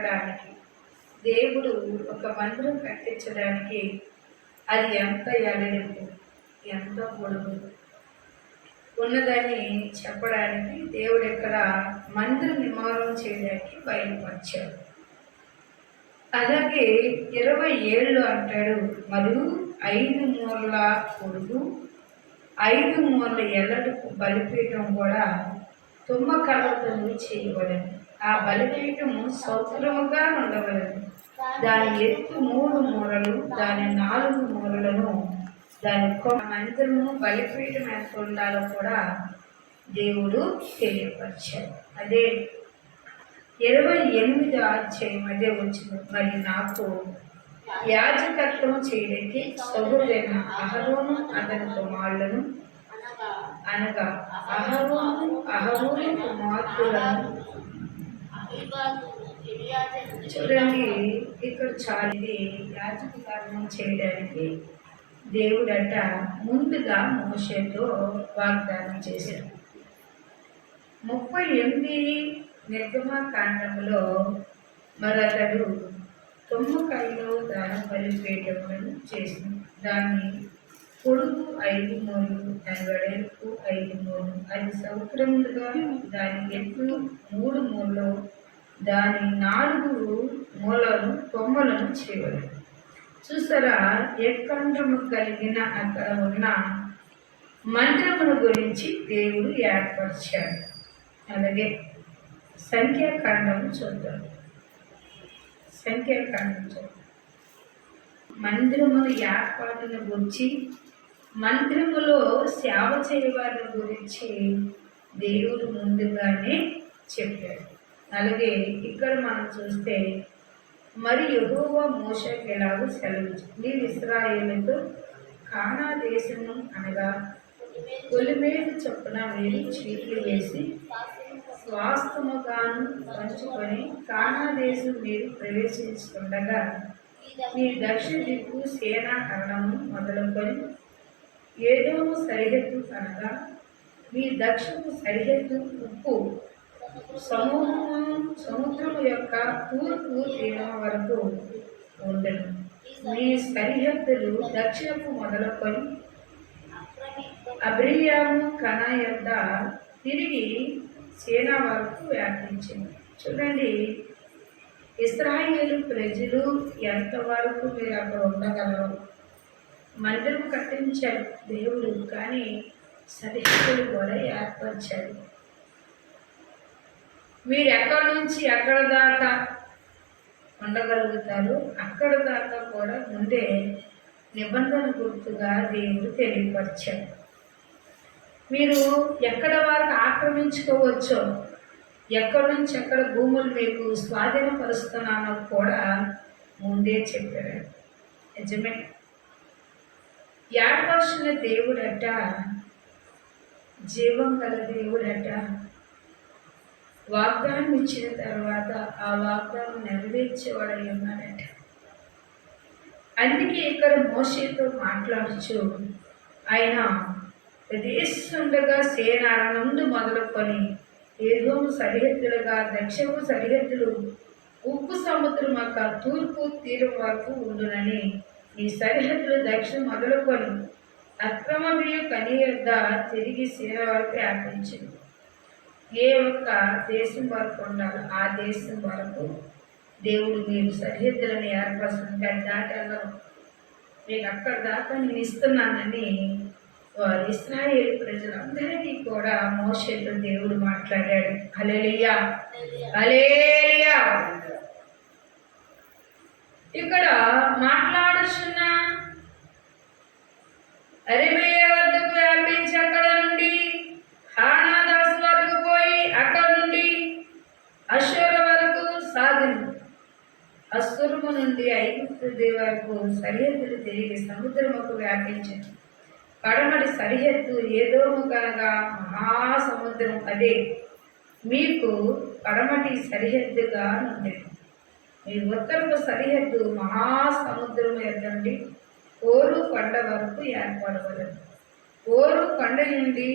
కట్టడానికి, దేవుడు ఒక మందిరం కట్టించడానికి అది ఎంత ఎడలింపు, ఎంత పొడుగు ఉన్నదని చెప్పడానికి దేవుడు ఇక్కడ మందిరం నిర్మాణం చేయడానికి బయలుపరిచాడు. అలాగే 20 ఏళ్ళు అంటాడు, మరియు 5 మూరల పొడుగు 5 మూరల ఎల్లటకు బలిపీఠం కూడా తుమ్మ కర్రతో చేయబడను. ఆ బలిపీఠము సౌత్రముగా ఉండవలను. దాని ఎత్తు 3 మూరలు, దాని 4 మూరలను, దాని మందిరము బలిపీఠం ఎంత ఉండాలో కూడా దేవుడు తెలియపరిచాడు. అదే 28వ అధ్యాయం అదే వచ్చింది. మరి నాకు యాజకత్వం చేయడానికి సహోదరైన అహరోను అతని కుమారులను, అనగా అహరోను కుమార్తెలను. చూడండి, ఇక్కడ చాలిది యాజకత్వం చేయడానికి దేవుడట ముందుగా మోషేతో వాగ్దానం చేశాడు. 38 నిర్గమకాండంలో మరొకడు తుమ్మకాయలో దాని బలిపీఠములను చేసింది. దాన్ని పొడుగు 5 మూరలు, దాని వెడల్పు 5 మూరలు, అది సౌత్రములుగా, దాని ఎత్తు 3 మూరలు, దాని 4 మూలలు కొమ్మలను చేయవలెను. చూసారా, ఏకాండ్రము కలిగిన అక్కడ ఉన్న మందిరమును గురించి దేవుడు ఏర్పరిచాడు. అలాగే సంఖ్యాకాండం చూద్దాం. మందిరము ఏర్పాటును గురించి, మందిరములో సేవ చేయవారి గురించి దేవుడు ముందుగానే చెప్పాడు. అలాగే ఇక్కడ మనం చూస్తే, మరి యెహోవా మోషేకు ఎలాగూ సెలవిచ్చాడు, నీవు ఇశ్రాయేలుతో కానా దేశము అనగా పొలిమేలు చొప్పున వేడి చీట్లు వేసి స్వాస్థముగాను పంచుకొని కానా దేశం మీరు ప్రవేశించుకుండగా మీ దక్షిణ దిక్కు సేనాకరణము మొదలుకొని ఏదోము సరిహద్దు అనగా మీ దక్షిణపు సరిహద్దు ఉప్పు సముద్రము యొక్క తూర్పు తీరం వరకు ఉండను. మీ సరిహద్దులు దక్షిణపు మొదలుకొని అబ్రియాము కణ యొద్ద తిరిగి సేనా వరకు వ్యాపించింది. చూడండి, ఇశ్రాయేలు ప్రజలు ఎంతవరకు మీరు అక్కడ ఉండగలరు? మందిరం కట్టించాడు దేవుడు, కానీ సరిహద్దులు కూడా ఏర్పరిచాడు. మీరు ఎక్కడి నుంచి ఎక్కడ దాకా ఉండగలుగుతారు, అక్కడ దాకా కూడా ముందే నిబంధన గుర్తుగా దేవుడు తెలియపరిచాడు. మీరు ఎక్కడ వరకు ఆక్రమించుకోవచ్చో, ఎక్కడి నుంచి ఎక్కడ భూములు మీకు స్వాధీనపరుస్తున్నానో కూడా ముందే చెప్పాడు. నిజమే, ఏర్పరిచిన దేవుడట జీవం గల దేవుడట. వాగ్దానం ఇచ్చిన తర్వాత ఆ వాగ్దానం నెరవేర్చేవాడై ఉన్నాడట. అందుకే ఇక్కడ మోషేతో మాట్లాడుచు ఆయన ప్రదేశంగా సేనాల నుండి మొదలుకొని ఏదోము సరిహద్దులుగా దక్షిణపు సరిహద్దులు ఉప్పు సముద్రం యొక్క తూర్పు తీరం వరకు ఉండునని, ఈ సరిహద్దులు దక్షిణం మొదలుకొని అక్రమబియ్య కని యొద్ద తిరిగి సేన వరకు వ్యాపించింది. ఏ ఒక్క దేశం వరకు ఉండాలో ఆ దేశం వరకు దేవుడు మీరు సరిహద్దులను ఏర్పరుస్తుంటాడు. దాటల్లో మీకు అక్కడ దాకా నేను ఇస్తున్నానని వారు ఇశ్రాయేలు ప్రజలందరికీ కూడా మోషేతో దేవుడు మాట్లాడాడు. హల్లెలూయా, హల్లెలూయా. ఇక్కడ మాట్లాడుచున్న అరబియా వద్దకు వ్యాపించి అక్కడ నుండి హానాదాసు వరకు పోయి అక్కడ నుండి అష్షూరు వరకు సాగింది. అష్షూరు నుండి ఐగుప్తు వరకు సరిహద్దులు తిరిగి సముద్రముకు వ్యాపించింది. పడమటి సరిహద్దు ఏదోము కనగా మహాసముద్రం, అదే మీకు పడమటి సరిహద్దుగా ఉండేది. మీ ఉత్తరపు సరిహద్దు మహాసముద్రం ఎత్తండి ఓరు కొండ వరకు ఏర్పడవలదు. ఓరు కొండ నుండి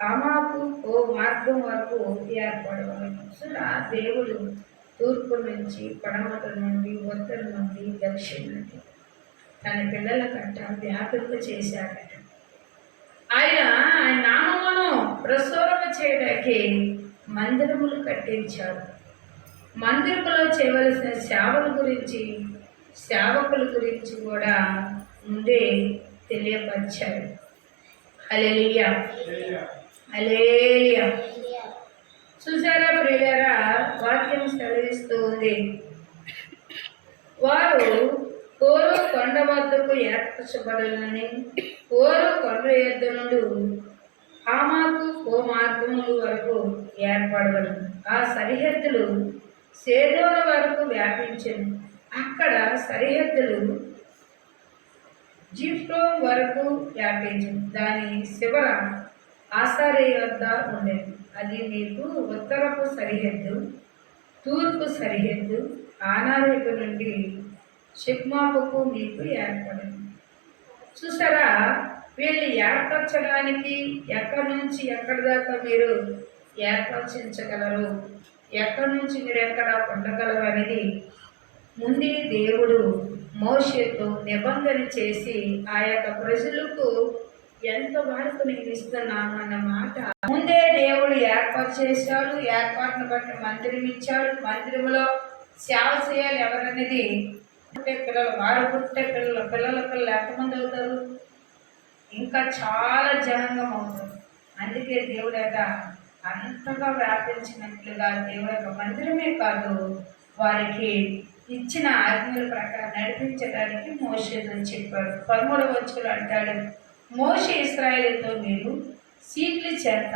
కామాకు ఓ మార్గం వరకు ఏర్పడవలదు. దేవుడు తూర్పు నుంచి, పడమట నుండి, ఉత్తరం నుండి, దక్షిణ నుండి తన పిల్లల కంట వ్యాపింప చేశాడట. ఆయన నామమును ప్రసూరణ చేయడానికి మందిరములు కట్టించాడు. మందిరములో చేయవలసిన సేవకుల గురించి కూడా ముందే తెలియపరిచాడు. హల్లెలూయా, హల్లెలూయా. చూసారా ప్రియులారా, వాక్యం సెలవిస్తూ ఉంది, వారు కోరు కొండ వద్దకు ఏర్పరచబడాలని, కోరు కొండ యొద్ద నుండి హామాకు మార్గముల వరకు ఏర్పడబడు. ఆ సరిహద్దులు సేదోను వరకు వ్యాపించను. అక్కడ సరిహద్దులు జిఫ్రోం వరకు వ్యాపించను. దాని శివర ఆసారే వద్ద ఉండేది. అది మీకు ఉత్తరపు సరిహద్దు, తూర్పు సరిహద్దు. ఆనారేపు నుండి షిక్మాపుకు మీకు ఏర్పడింది. చూసారా, వీళ్ళు ఏర్పరచడానికి ఎక్కడి నుంచి ఎక్కడి దాకా మీరు ఏర్పరచించగలరు, ఎక్కడి నుంచి మీరు ఎక్కడ ఉండగలరు అనేది ముందే దేవుడు మోషేతో నిబంధన చేసి ఆ యొక్క ప్రజలకు ఎంత వరకు నేను ఇస్తున్నాను అన్న మాట ముందే దేవుడు ఏర్పాటు చేశాడు. ఏర్పాటును బట్టి మందిరం ఇచ్చాడు. మందిరంలో సేవ చేయాలి ఎవరనేది పిల్లలు, వారు పుట్టే పిల్లలు ఎంతమంది అవుతారు, ఇంకా చాలా జనంగం అవుతారు. అందుకే దేవుడట అంతగా వ్యాపించినట్లుగా దేవుడు యొక్క మందిరమే కాదు, వారికి ఇచ్చిన ఆజ్ఞల ప్రకారం నడిపించడానికి మోషేతో చెప్పాడు. 13వ వచనంలో అంటాడు, మోషే ఇశ్రాయేలుతో మీరు సీట్ల చేత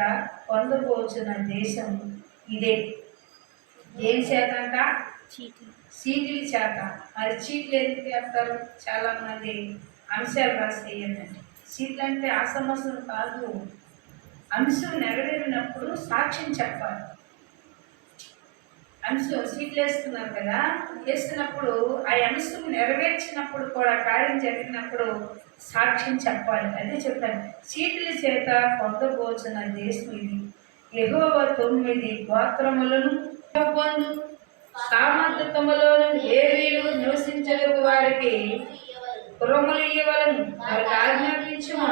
పొందబోచున్న దేశం ఇదే. దేని చేత అంట? సీట్ల చేత. మరి చీట్లు ఎందుకు వేస్తారు? చాలా మంది అంశాలు రాసేయండి. సీట్లు అంటే ఆసమసం కాదు. అంశం నెరవేరినప్పుడు సాక్ష్యం చెప్పాలి. అంశం సీట్లు వేస్తున్నారు కదా, వేస్తున్నప్పుడు ఆ అంశం నెరవేర్చినప్పుడు కూడా, కార్యం జరిగినప్పుడు సాక్ష్యం చెప్పాలి. అదే చెప్తాను, సీట్ల చేత పొందబోచున్న దేశం ఇది. యెహోవా 9 గోత్రములను పొందు సామర్థ్యములను లేవీయులు నివసించలేని వారికి పురములు ఇవ్వవలెను. వారికి ఆజ్ఞాపించుము.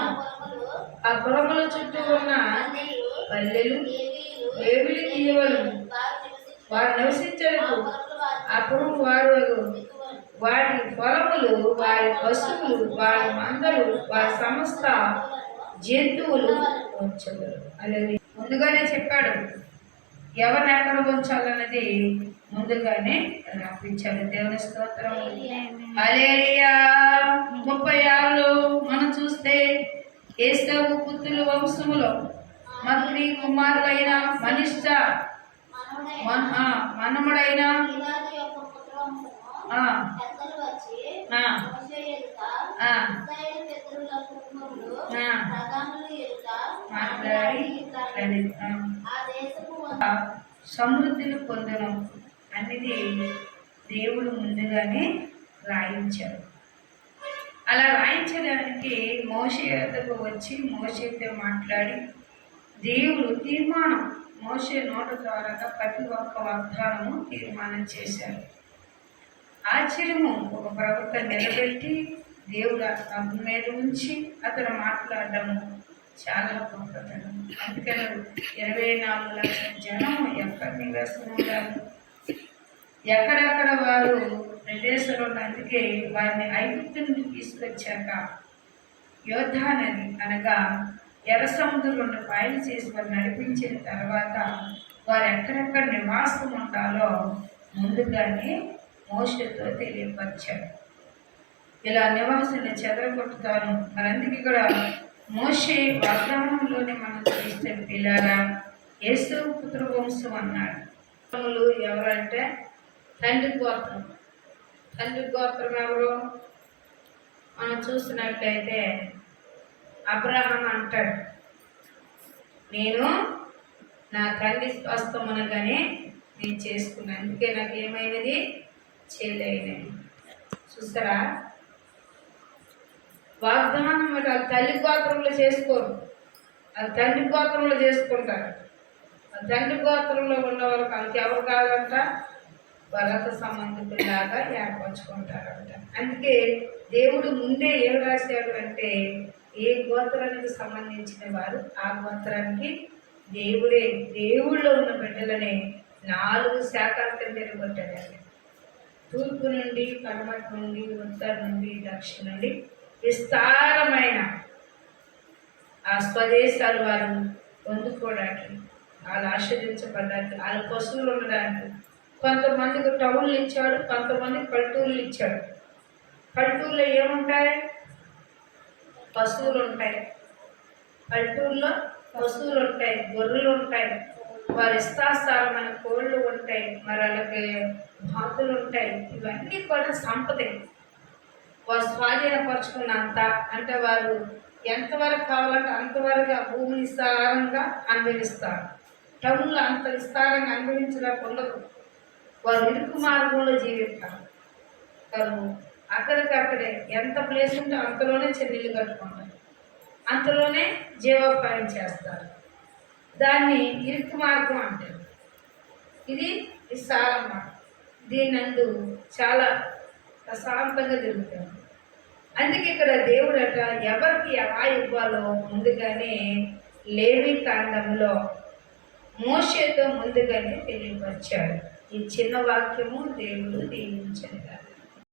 ఆ పురముల చుట్టూ ఉన్న పల్లెలు లేవీయులకు ఇవ్వవలెను. వారు నివసించలేదు. అప్పుడు వారి పొలములు, వారి పశువులు, వారి మందలు, వారి సమస్త జంతువులు ఉంచగలరు. అలాగే ముందుగానే చెప్పాడు ఎవరిని ఎక్కడ ఉంచాలన్నది ముందుగానే రాపించాడు. దేవుని స్తోత్రం. హల్లెలూయా. 36లో మనం చూస్తే ఏసావు పుత్రుల వంశములో మగ్రి కుమారులైన మనిష్ట మనముడైన సమృద్ధిని పొందడం అనేది దేవుడు ముందుగానే రాయించాడు. అలా రాయించడానికి మోషే వద్దకు వచ్చి మోషేతో మాట్లాడి దేవుడు తీర్మానం, మోషే నోట ద్వారా ప్రతి ఒక్క వాగ్దానము తీర్మానం చేశాడు. ఆశ్చర్యము, ఒక ప్రవక్త నిలబెట్టి దేవుడు అతని మీద ఉంచి అతను మాట్లాడటము చాలా గొప్పతనం. అందుకని 24 లక్షల జనము ఎక్కడ నివాసం ఉన్నారు, ఎక్కడెక్కడ వారు ప్రదేశంలో. అందుకే వారిని ఐగుప్తు నుండి తీసుకొచ్చాక యోధా నది అనగా ఎర్ర సముద్రంలో పాయలు చేసి వారు నడిపించిన తర్వాత వారు ఎక్కడెక్కడ నివాసం ఉండాలో ముందుగానే మోషేతో తెలియపరిచాడు. ఇలా నివాసాన్ని చెదరగొట్టుతాను. మరి అందుకే ఇక్కడ మోషే వాగ్దానంలోనే మనం చూస్తే పిల్లారా ఏసావు పుత్ర వంశం అన్నాడు. ఎవరంటే తండ్రి గోత్రం. తండ్రి గోత్రం ఎవరు మనం చూసినట్లయితే అబ్రహాం అంటాడు, నేను నా తండ్రి స్వస్థమునగానే నేను చేసుకున్నాను, అందుకే నాకు ఏమైనది చెల్లైనది. చూస్తారా, వాగ్దానం మరి ఆ తల్లి గోత్రంలో చేసుకోరు, అది తండ్రి గోత్రంలో చేసుకుంటారు. ఆ తండ్రి గోత్రంలో ఉన్న వాళ్ళకి వాళ్ళకి ఎవరు కాదంట, రక్త సంబంధికులాగా ఏర్పరచుకుంటారంట. అందుకే దేవుడు ముందే ఏం రాశాడు అంటే, ఏ గోత్రానికి సంబంధించిన వారు ఆ గోత్రానికి దేవుళ్ళో ఉన్న బిడ్డలని 4 శాఖల కింద ఎరగొట్టాడండి. తూర్పు నుండి, పడమటి నుండి, ఉత్తర నుండి, దక్షిణ నుండి విస్తారమైన ఆ స్వదేశాలు వారు పొందుకోవడానికి, వాళ్ళు ఆస్వాదించబడడానికి, వాళ్ళ పశువులు ఉండడానికి. కొంతమందికి టౌన్లు ఇచ్చాడు, కొంతమందికి పల్లెటూర్లు ఇచ్చాడు. పల్లెటూరులో ఏముంటాయి? పశువులు ఉంటాయి. పల్లెటూరులో పశువులు ఉంటాయి, గొర్రెలు ఉంటాయి, వారి ఇష్టాస్థానమైన కోళ్ళు ఉంటాయి, మరి వాళ్ళకి బాతులు ఉంటాయి. ఇవన్నీ కూడా సంపదే. వారు స్వాధీనపరుచుకున్నంత, అంటే వారు ఎంతవరకు కావాలంటే అంతవరకు ఆ భూమిని విస్తారంగా అనుభవిస్తారు. టౌన్లో అంత విస్తారంగా అనుభవించడానికి ఉండదు. వారు ఇరుకు మార్గంలో జీవిస్తారు. వారు అక్కడికక్కడే ఎంత ప్లేస్ ఉంటే అంతలోనే చెన్నీళ్ళు కట్టుకుంటారు, అంతలోనే జీవోపాయం చేస్తారు. దాన్ని ఇరుకు మార్గం అంటారు. ఇది విస్తారం మార్గం. దీనందు చాలా ప్రశాంతంగా జరుగుతుంది. అందుకే ఇక్కడ దేవుడట ఎవరికి ఎలా ఇవ్వాలో ముందుగానే లేవి కాండంలో మోషేతో ముందుగానే తెలియపరిచాడు. ఈ చిన్న వాక్యము దేవుడు దీవించను.